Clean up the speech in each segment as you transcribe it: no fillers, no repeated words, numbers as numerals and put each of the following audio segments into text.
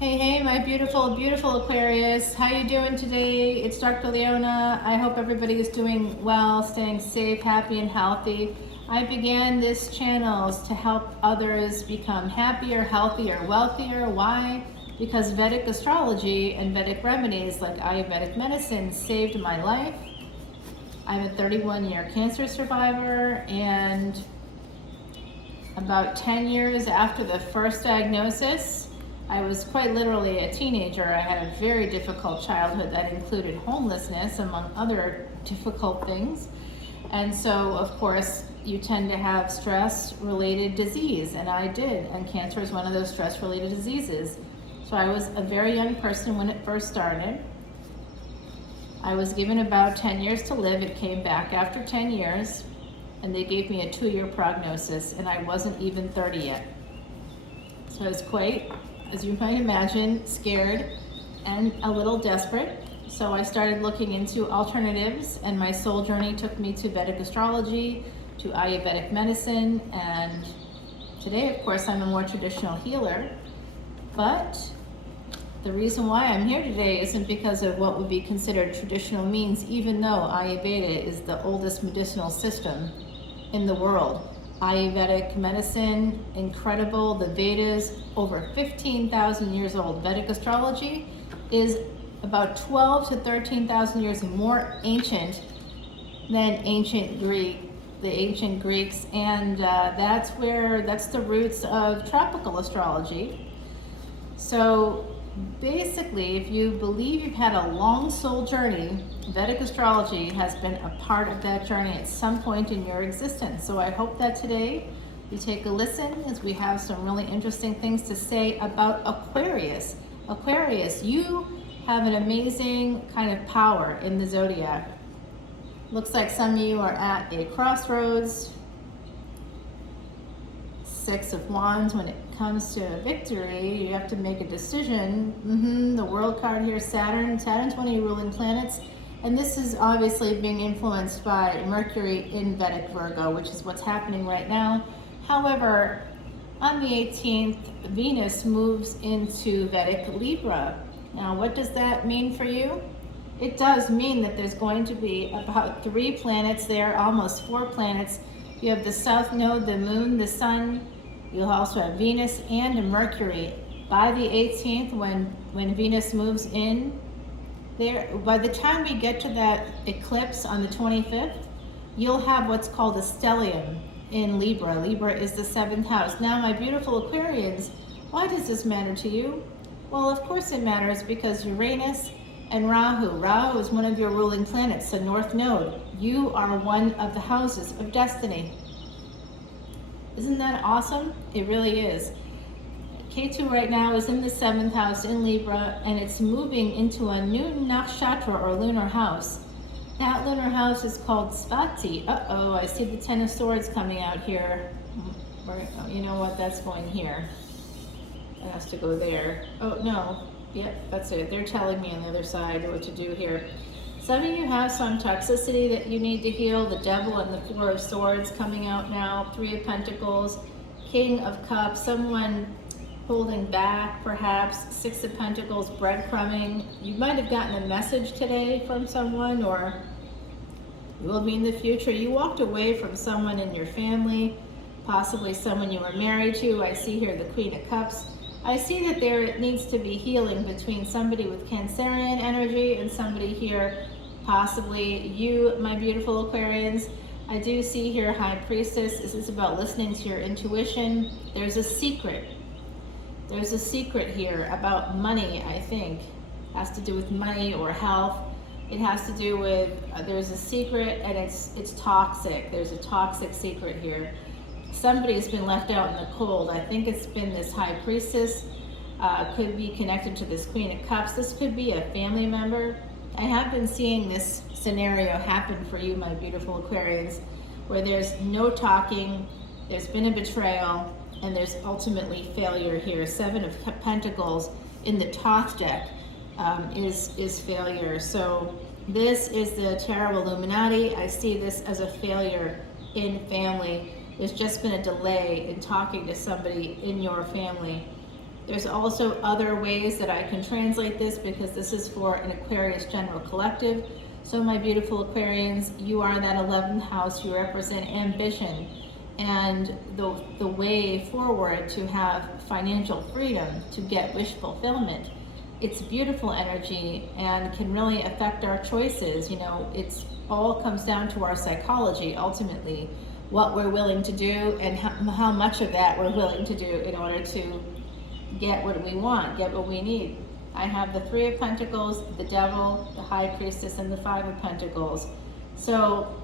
Hey, my beautiful, beautiful Aquarius. How you doing today? It's Dr. Leona. I hope everybody is doing well, staying safe, happy, and healthy. I began this channel to help others become happier, healthier, wealthier. Why? Because Vedic astrology and Vedic remedies like Ayurvedic medicine saved my life. I'm a 31-year cancer survivor, and about 10 years after the first diagnosis, I was quite literally a teenager. I had a very difficult childhood that included homelessness, among other difficult things. And so, of course, you tend to have stress-related disease, and I did. And cancer is one of those stress-related diseases. So I was a very young person when it first started. I was given about 10 years to live. It came back after 10 years, and they gave me a 2-year prognosis, and I wasn't even 30 yet. So I was quite, as you might imagine, scared and a little desperate. So I started looking into alternatives, and my soul journey took me to Vedic astrology, to Ayurvedic medicine, and today, of course, I'm a more traditional healer. But the reason why I'm here today isn't because of what would be considered traditional means, even though Ayurveda is the oldest medicinal system in the world. Ayurvedic medicine, incredible. The Vedas, over 15,000 years old. Vedic astrology is about 12 to 13,000 years more ancient than ancient Greek, the ancient Greeks, and that's the roots of tropical astrology. So basically, if you believe you've had a long soul journey, Vedic astrology has been a part of that journey at some point in your existence. So I hope that today you take a listen, as we have some really interesting things to say about Aquarius. Aquarius, you have an amazing kind of power in the zodiac. Looks like some of you are at a crossroads. 6 of Wands, when it comes to victory, you have to make a decision. The world card here, Saturn. Saturn's one of your ruling planets. And this is obviously being influenced by Mercury in Vedic Virgo, which is what's happening right now. However, on the 18th, Venus moves into Vedic Libra. Now, what does that mean for you? It does mean that there's going to be about 3 planets there, almost 4 planets. You have the South Node, the Moon, the Sun. You'll also have Venus and Mercury. By the 18th, when Venus moves in, there, by the time we get to that eclipse on the 25th, you'll have what's called a stellium in Libra. Libra is the 7th house. Now, my beautiful Aquarians, why does this matter to you? Well, of course it matters, because Uranus and Rahu is one of your ruling planets, the North Node. You are one of the houses of destiny. Isn't that awesome? It really is. Ketu right now is in the 7th house in Libra, and it's moving into a new nakshatra or lunar house. That lunar house is called Svati. I see the 10 of Swords coming out here. You know what? That's going here. It has to go there. Oh, no. Yep, that's it. They're telling me on the other side what to do here. Some of you have some toxicity that you need to heal. The Devil and the 4 of Swords coming out now. 3 of Pentacles, King of Cups, someone holding back perhaps. 6 of Pentacles, breadcrumbing. You might have gotten a message today from someone, or it will be in the future. You walked away from someone in your family, possibly someone you were married to. I see here the Queen of Cups. I see that there needs to be healing between somebody with Cancerian energy and somebody here, possibly you, my beautiful Aquarians. I do see here High Priestess. This is about listening to your intuition. There's a secret. There's a secret here about money, I think. It has to do with money or health. It has to do with, there's a secret, and it's toxic. There's a toxic secret here. Somebody's been left out in the cold. I think it's been this High Priestess. Could be connected to this Queen of Cups. This could be a family member. I have been seeing this scenario happen for you, my beautiful Aquarians, where there's no talking, there's been a betrayal, and there's ultimately failure here. 7 of Pentacles in the top deck is failure. So this is the Tarot Illuminati. I see this as a failure in family. There's just been a delay in talking to somebody in your family. There's also other ways that I can translate this, because this is for an Aquarius general collective. So my beautiful Aquarians, you are that 11th house. You represent ambition and the way forward to have financial freedom, to get wish fulfillment. It's beautiful energy and can really affect our choices. You know, it's all comes down to our psychology ultimately, what we're willing to do and how much of that we're willing to do in order to get what we want, get what we need. I have the Three of Pentacles, the Devil, the High Priestess, and the Five of Pentacles. So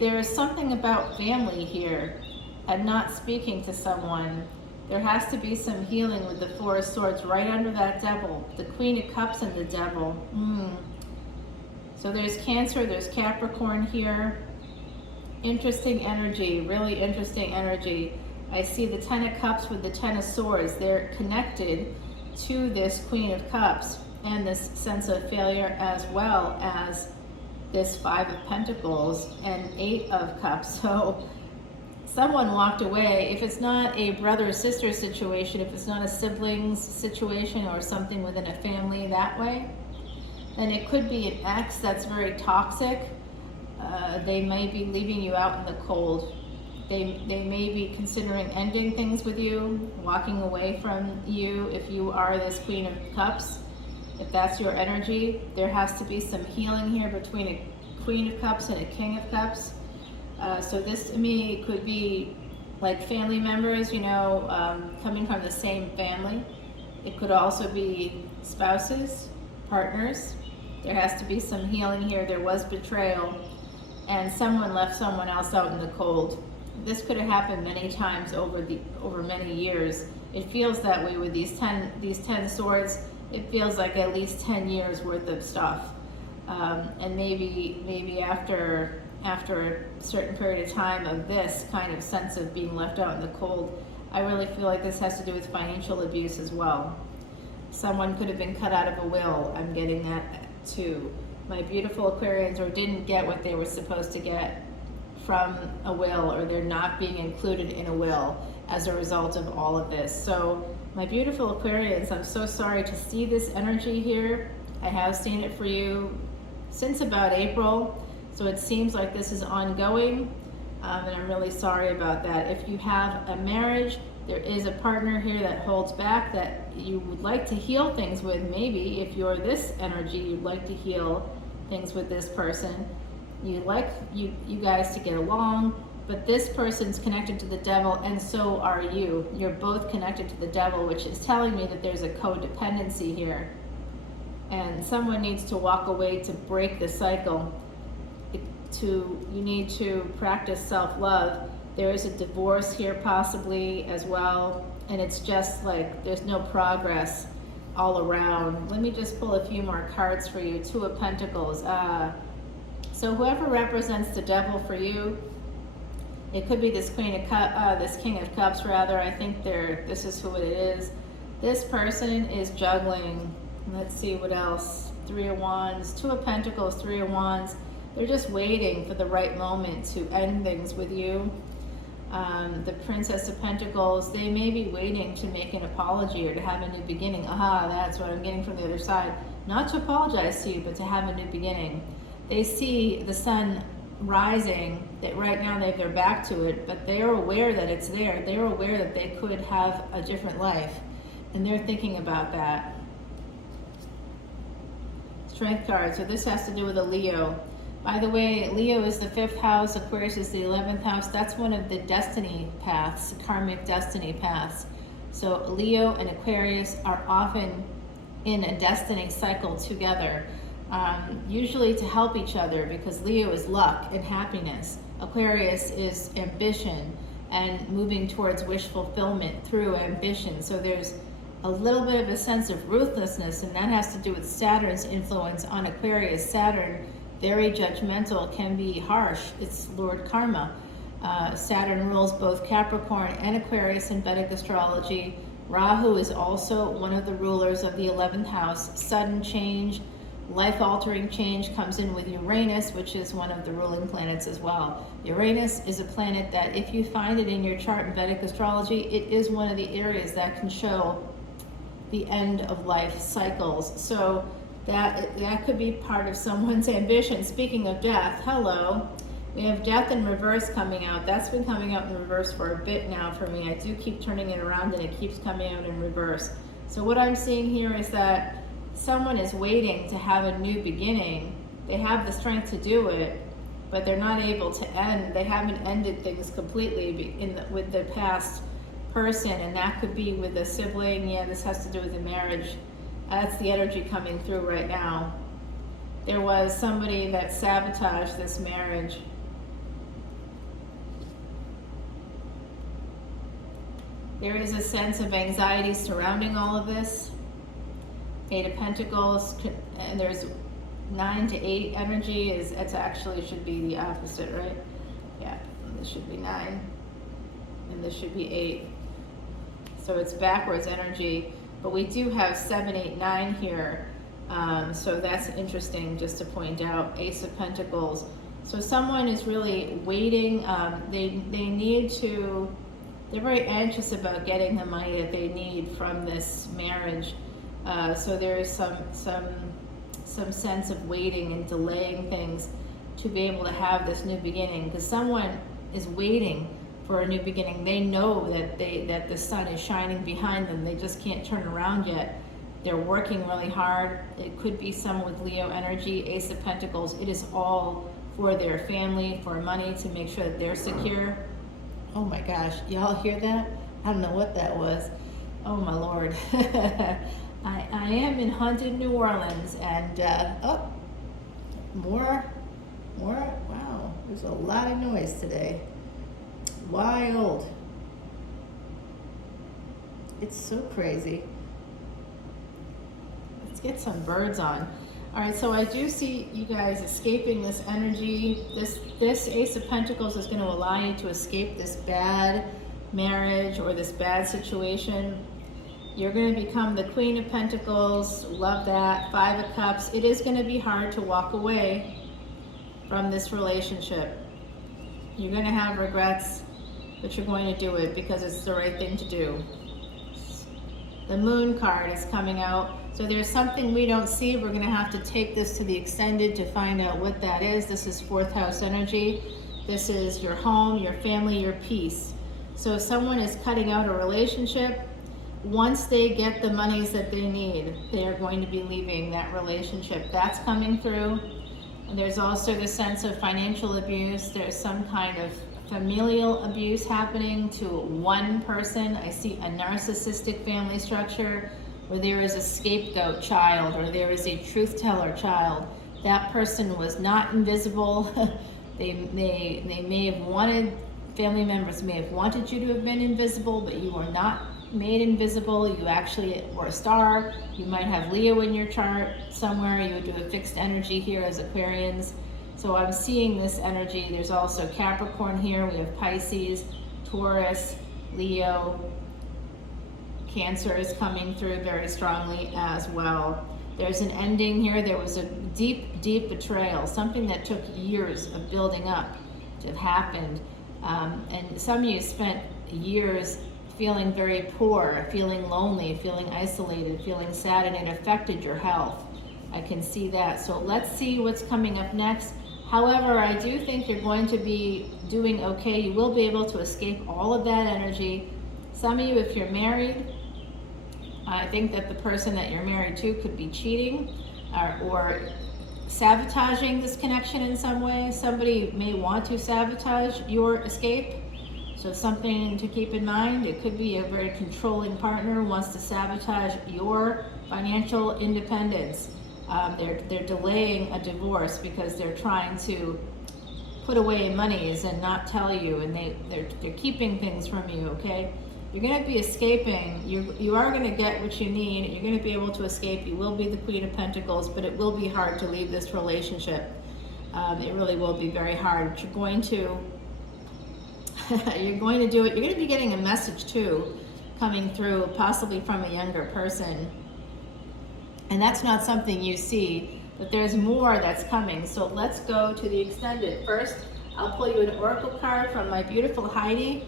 there is something about family here and not speaking to someone. There has to be some healing with the Four of Swords right under that Devil, the Queen of Cups and the Devil. So there's Cancer, there's Capricorn here. Interesting energy, really interesting energy. I see the Ten of Cups with the Ten of Swords. They're connected to this Queen of Cups and this sense of failure, as well as this Five of Pentacles and Eight of Cups. So someone walked away. If it's not a brother-sister situation, if it's not a siblings situation or something within a family that way, then it could be an ex that's very toxic. They may be leaving you out in the cold. They may be considering ending things with you, walking away from you if you are this Queen of Cups. If that's your energy, there has to be some healing here between a Queen of Cups and a King of Cups. So this to me could be like family members, you know, coming from the same family. It could also be spouses, partners. There has to be some healing here. There was betrayal and someone left someone else out in the cold. This could have happened many times over many years. It feels that way with these 10 swords. It feels like at least 10 years worth of stuff. And maybe after a certain period of time of this kind of sense of being left out in the cold, I really feel like this has to do with financial abuse as well. Someone could have been cut out of a will. I'm getting that too. My beautiful Aquarians, or didn't get what they were supposed to get from a will, or they're not being included in a will as a result of all of this. So my beautiful Aquarians, I'm so sorry to see this energy here. I have seen it for you since about April, so it seems like this is ongoing, and I'm really sorry about that. If you have a marriage, there is a partner here that holds back, that you would like to heal things with. Maybe if you're this energy, you'd like to heal things with this person. You like you guys to get along, but this person's connected to the Devil, and so are you. You're both connected to the Devil, which is telling me that there's a codependency here. And someone needs to walk away to break the cycle. You need to practice self-love. There is a divorce here possibly as well, and it's just like there's no progress all around. Let me just pull a few more cards for you. Two of Pentacles. So whoever represents the Devil for you, it could be this this King of Cups rather. I think this is who it is. This person is juggling. Let's see what else. Three of Wands, Two of Pentacles, Three of Wands. They're just waiting for the right moment to end things with you. The Princess of Pentacles, they may be waiting to make an apology or to have a new beginning. That's what I'm getting from the other side. Not to apologize to you, but to have a new beginning. They see the sun rising, that right now they have their back to it, but they are aware that it's there. They're aware that they could have a different life, and they're thinking about that. Strength card, so this has to do with a Leo. By the way, Leo is the 5th house, Aquarius is the 11th house. That's one of the destiny paths, karmic destiny paths. So Leo and Aquarius are often in a destiny cycle together. Usually to help each other, because Leo is luck and happiness. Aquarius is ambition and moving towards wish fulfillment through ambition. So there's a little bit of a sense of ruthlessness, and that has to do with Saturn's influence on Aquarius. Saturn, very judgmental, can be harsh. It's Lord Karma. Saturn rules both Capricorn and Aquarius in Vedic astrology. Rahu is also one of the rulers of the 11th house. Sudden change, life-altering change comes in with Uranus, which is one of the ruling planets as well. Uranus is a planet that, if you find it in your chart in Vedic astrology, it is one of the areas that can show the end of life cycles. So that could be part of someone's ambition. Speaking of death, hello. We have death in reverse coming out. That's been coming out in reverse for a bit now for me. I do keep turning it around and it keeps coming out in reverse. So what I'm seeing here is that someone is waiting to have a new beginning. They have the strength to do it, but they're not able to end. They haven't ended things completely with the past person, and that could be with a sibling. Yeah, this has to do with the marriage. That's the energy coming through right now. There was somebody that sabotaged this marriage. There is a sense of anxiety surrounding all of this. 8 of Pentacles, and there's 9 to 8 energy. It's actually should be the opposite, right? Yeah, this should be 9, and this should be 8. So it's backwards energy, but we do have 7, 8, 9 here. So that's interesting just to point out. Ace of Pentacles. So someone is really waiting. They need to. They're very anxious about getting the money that they need from this marriage. So there is some sense of waiting and delaying things to be able to have this new beginning, because someone is waiting for a new beginning. They know that the sun is shining behind them. They just can't turn around yet. They're working really hard. It could be someone with Leo energy, Ace of Pentacles. It is all for their family, for money, to make sure that they're secure. Oh my gosh, y'all hear that? I don't know what that was. Oh my Lord. I am in haunted New Orleans, and more, wow, there's a lot of noise today. Wild. It's so crazy. Let's get some birds on. All right, so I do see you guys escaping this energy. This Ace of Pentacles is going to allow you to escape this bad marriage or this bad situation. You're going to become the Queen of Pentacles. Love that. 5 of Cups. It is going to be hard to walk away from this relationship. You're going to have regrets, but you're going to do it because it's the right thing to do. The Moon card is coming out. So there's something we don't see. We're going to have to take this to the extended to find out what that is. This is 4th house energy. This is your home, your family, your peace. So if someone is cutting out a relationship, once they get the monies that they need, they are going to be leaving that relationship. That's coming through. And there's also the sense of financial abuse. There's some kind of familial abuse happening to one person. I see a narcissistic family structure where there is a scapegoat child or there is a truth teller child. That person was not invisible. They may have wanted, family members may have wanted you to have been invisible, but you were not made invisible. You actually were a star. You might have Leo in your chart somewhere. You would do a fixed energy here as Aquarians. So I'm seeing this energy. There's also Capricorn here. We have Pisces, Taurus, Leo. Cancer is coming through very strongly as well. There's an ending here. There was a deep, deep betrayal, something that took years of building up to have happened. And some of you spent years feeling very poor, feeling lonely, feeling isolated, feeling sad, and it affected your health. I can see that. So let's see what's coming up next. However, I do think you're going to be doing okay. You will be able to escape all of that energy. Some of you, if you're married, I think that the person that you're married to could be cheating or sabotaging this connection in some way. Somebody may want to sabotage your escape. So something to keep in mind. It could be a very controlling partner who wants to sabotage your financial independence. They're delaying a divorce because they're trying to put away monies and not tell you, and they're keeping things from you, okay? You're going to be escaping. You are going to get what you need. You're going to be able to escape. You will be the Queen of Pentacles, but it will be hard to leave this relationship. It really will be very hard. But you're going to do it. You're going to be getting a message too coming through, possibly from a younger person. And that's not something you see, but there's more that's coming. So let's go to the extended. First, I'll pull you an oracle card from my beautiful Heidi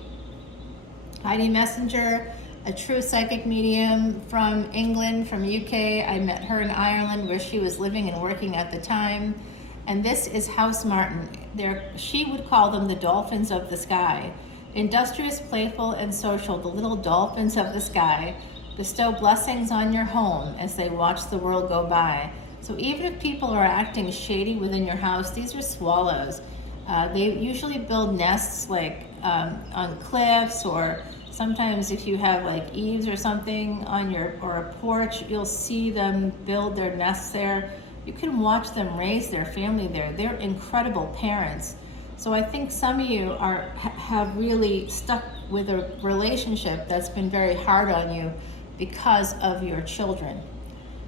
Messenger. a true psychic medium from England, from UK. I met her in Ireland where she was living and working at the time. And this is House Martin. She would call them the dolphins of the sky. Industrious, playful, and social, the little dolphins of the sky bestow blessings on your home as they watch the world go by. So even if people are acting shady within your house, these are swallows. They usually build nests like on cliffs, or sometimes if you have like eaves or something on or a porch, you'll see them build their nests there. You can watch them raise their family there. They're incredible parents. So I think some of you have really stuck with a relationship that's been very hard on you because of your children.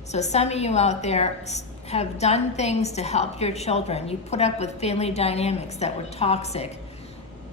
So some of you out there have done things to help your children. You put up with family dynamics that were toxic,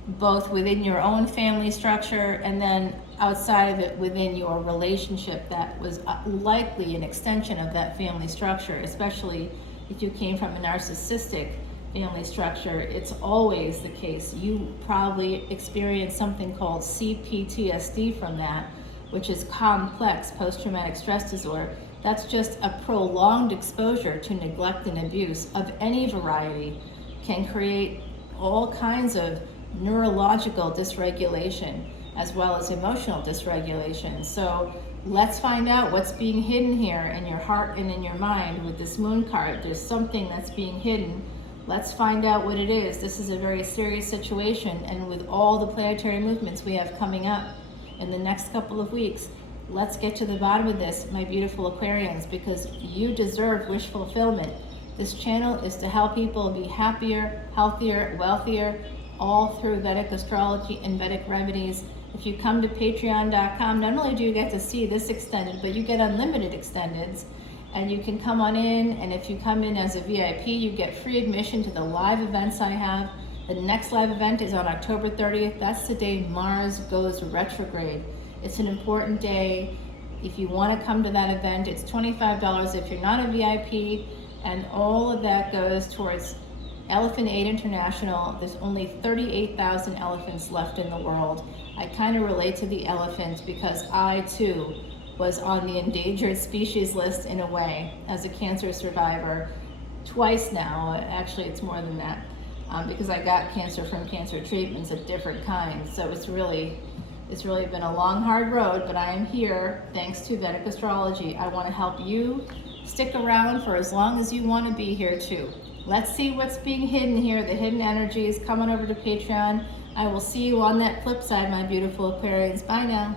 both within your own family structure and then outside of it within your relationship that was likely an extension of that family structure, especially if you came from a narcissistic family structure. It's always the case. You probably experienced something called CPTSD from that, which is complex post-traumatic stress disorder. That's just a prolonged exposure to neglect and abuse of any variety can create all kinds of neurological dysregulation as well as emotional dysregulation. So let's find out what's being hidden here in your heart and in your mind with this moon card. There's something that's being hidden. Let's find out what it is. This is a very serious situation, and with all the planetary movements we have coming up in the next couple of weeks, let's get to the bottom of this, my beautiful Aquarians, because you deserve wish fulfillment. This channel is to help people be happier, healthier, wealthier, all through Vedic astrology and Vedic remedies. If you come to patreon.com, not only do you get to see this extended, but you get unlimited extendeds, and you can come on in, and if you come in as a VIP, you get free admission to the live events I have. The next live event is on October 30th. That's the day Mars goes retrograde. It's an important day. If you want to come to that event, it's $25 if you're not a VIP, and all of that goes towards Elephant Aid International. There's only 38,000 elephants left in the world. I kind of relate to the elephants because I too was on the endangered species list in a way as a cancer survivor twice now. Actually, it's more than that because I got cancer from cancer treatments of different kinds. So it's really been a long, hard road, but I am here thanks to Vedic astrology. I want to help you stick around for as long as you want to be here too. Let's see what's being hidden here, the hidden energies. Come on over to Patreon. I will see you on that flip side, my beautiful Aquarians. Bye now.